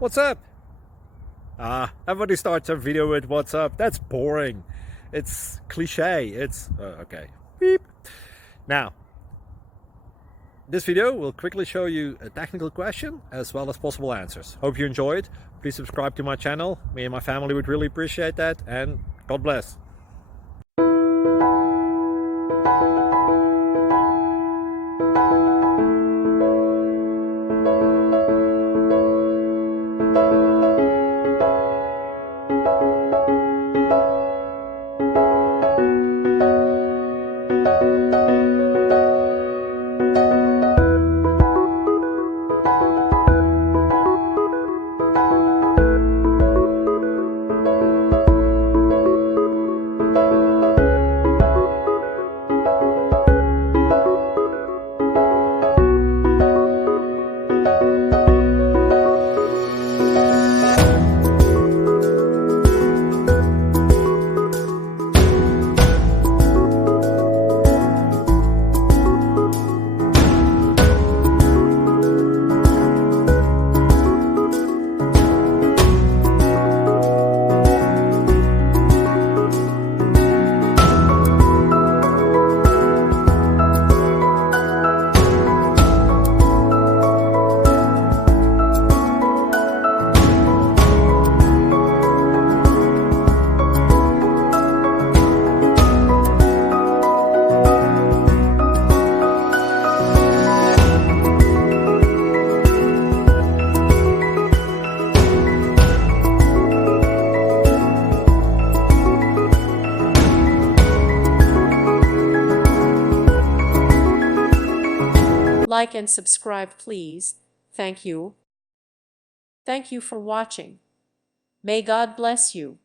What's up? Everybody starts a video with what's up. That's boring. It's cliche. It's okay. Beep. Now, this video will quickly show you a technical question as well as possible answers. Hope you enjoyed. Please subscribe to my channel. Me and my family would really appreciate that, and God bless. Like and subscribe, please. Thank you. Thank you for watching. May God bless you.